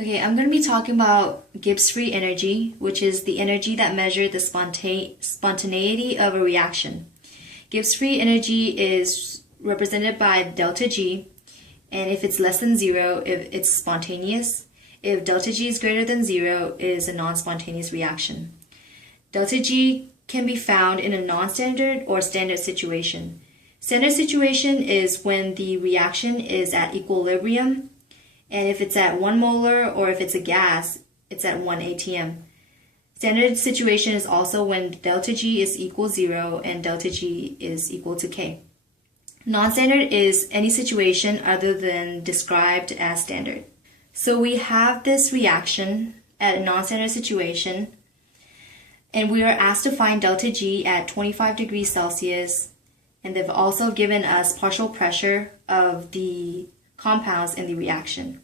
Okay, I'm going to be talking about Gibbs free energy, which is the energy that measures the spontaneity of a reaction. Gibbs free energy is represented by delta G, and if it's less than 0, if it's spontaneous. If delta G is greater than 0, it is a non-spontaneous reaction. Delta G can be found in a non-standard or standard situation. Standard situation is when the reaction is at equilibrium, and if it's at 1 molar or if it's a gas, it's at 1 atm. Standard situation is also when delta G is equal 0 and delta G is equal to K. Non-standard is any situation other than described as standard. So we have this reaction at a non-standard situation, and we are asked to find delta G at 25 degrees Celsius, and they've also given us partial pressure of the compounds in the reaction.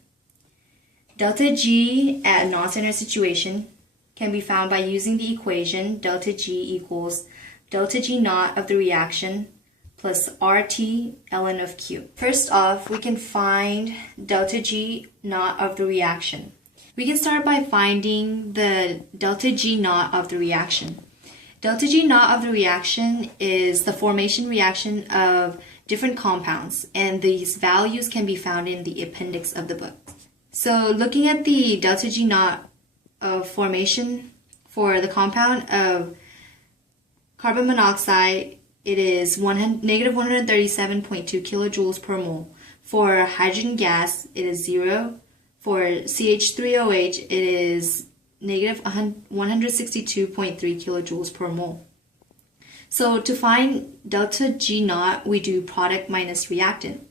Delta G at a non-standard situation can be found by using the equation delta G equals delta G naught of the reaction plus RT ln of Q. First off, we can find delta G naught of the reaction. We can start by finding the delta G naught of the reaction. Delta G naught of the reaction is the formation reaction of different compounds, and these values can be found in the appendix of the book. So looking at the delta G naught of formation for the compound of carbon monoxide, it is negative 137.2 kilojoules per mole. For hydrogen gas, it is 0. For CH3OH, it is negative 162.3 kilojoules per mole. So to find delta G naught, we do product minus reactant.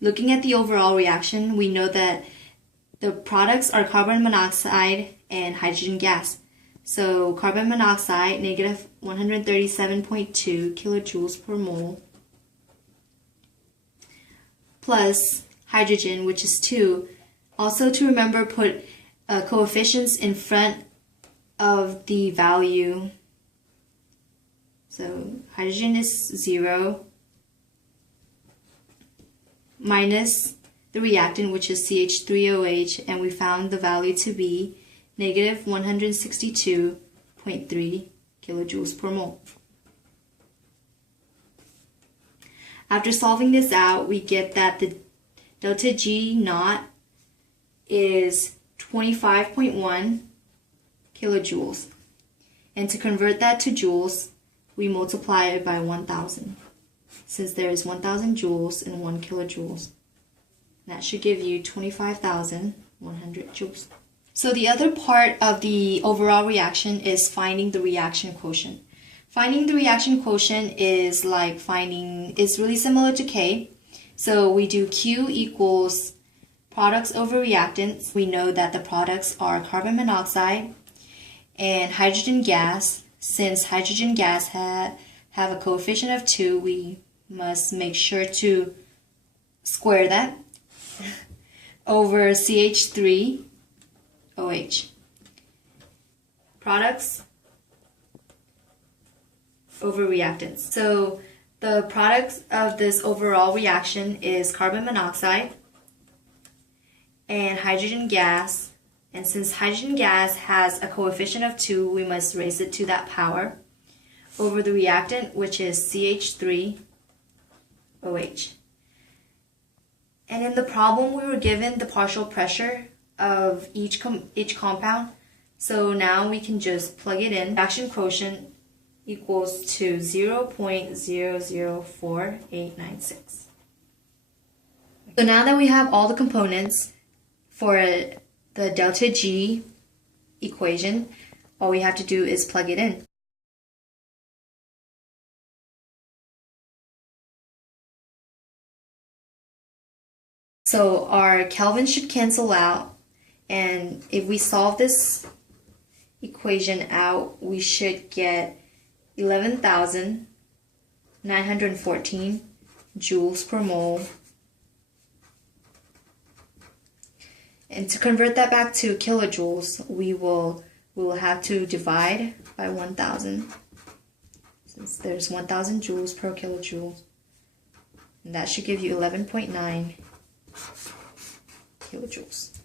Looking at the overall reaction, we know that the products are carbon monoxide and hydrogen gas. So carbon monoxide, negative 137.2 kilojoules per mole, plus hydrogen, which is 2. Also to remember, put coefficients in front of the value. So hydrogen is 0 minus the reactant, which is CH3OH, and we found the value to be negative 162.3 kilojoules per mole. After solving this out, we get that the delta G naught is 25.1 kilojoules. And to convert that to joules, we multiply it by 1,000, since there is 1,000 joules in 1 kilojoules. That should give you 25,100 joules. So the other part of the overall reaction is finding the reaction quotient. Finding the reaction quotient is really similar to K. So we do Q equals products over reactants. We know that the products are carbon monoxide and hydrogen gas. Since hydrogen gas have a coefficient of 2, we must make sure to square that over CH3OH. Products over reactants. So the products of this overall reaction is carbon monoxide and hydrogen gas. And since hydrogen gas has a coefficient of 2, we must raise it to that power over the reactant, which is CH3OH. And in the problem, we were given the partial pressure of each compound. So now we can just plug it in. Reaction quotient equals to 0.004896. So now that we have all the components for the delta G equation, all we have to do is plug it in. So our Kelvin should cancel out, and if we solve this equation out, we should get 11,914 joules per mole. And to convert that back to kilojoules, we will have to divide by 1,000, since there's 1,000 joules per kilojoule. And that should give you 11.9 kilojoules.